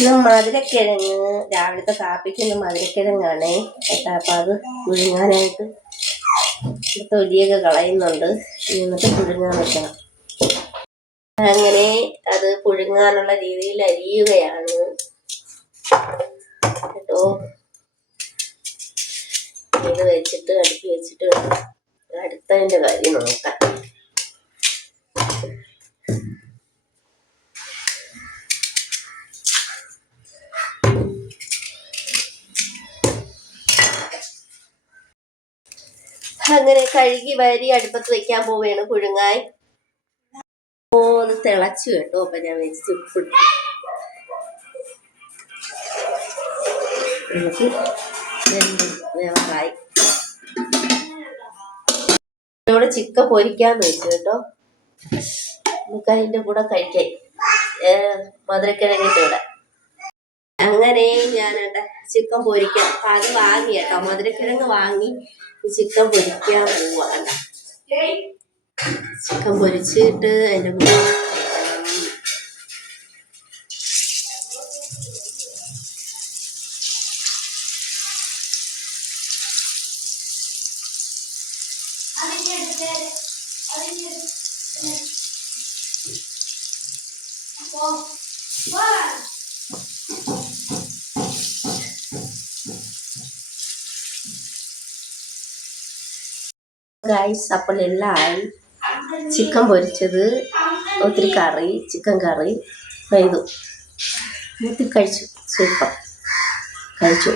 ഇന്ന് മധുരക്കിഴങ്ങ് രാവിലത്തെ കാപ്പിക്ക് ഇന്ന് മധുരക്കിഴങ്ങാണേ കേട്ടോ. അപ്പം അത് പുഴുങ്ങാനായിട്ട് തൊലിയൊക്കെ കളയുന്നുണ്ട്. എന്നിട്ട് പുഴുങ്ങാൻ വെക്കണം. അങ്ങനെ അത് പുഴുങ്ങാനുള്ള രീതിയിൽ അരിയുകയാണ് കേട്ടോ. ഇത് വെച്ചിട്ട് അടുപ്പി വെച്ചിട്ട് അടുത്തതിൻ്റെ കാര്യം നോക്കാം. അങ്ങനെ കഴുകി വാരി അടുപ്പത്ത് വെക്കാൻ പോവുകയാണ് പുഴുങ്ങാൻ. അത് തിളച്ചു കേട്ടോ. അപ്പൊ ഞാൻ വെച്ച് വേവായി. ഇവിടെ ചിക്കൻ പൊരിക്കാന്ന് വെച്ചു കേട്ടോ. നമുക്ക് അതിന്റെ കൂടെ കഴിക്കാൻ മധുരക്കിഴങ്ങിന്റെ കൂടെ. അങ്ങനെ ഞാൻ ചിക്കൻ പൊരിക്കാം. അപ്പൊ അത് വാങ്ങി കേട്ടോ. മധുരക്കിഴങ്ങ് വാങ്ങി ചിക്കൻ പൊരിക്കാൻ പോവാണ്. ചിക്കൻ പൊരിച്ചിട്ട് അതിന്റെ കൂടെ ഗൈസ് അപ്പോൾ എല്ലാം ആയി. ചിക്കൻ പൊരിച്ചത്, ഒത്തിരി കറി, ചിക്കൻ കറി ചെയ്തു. കഴിച്ചു. സൂപ്പർ. കഴിച്ചു.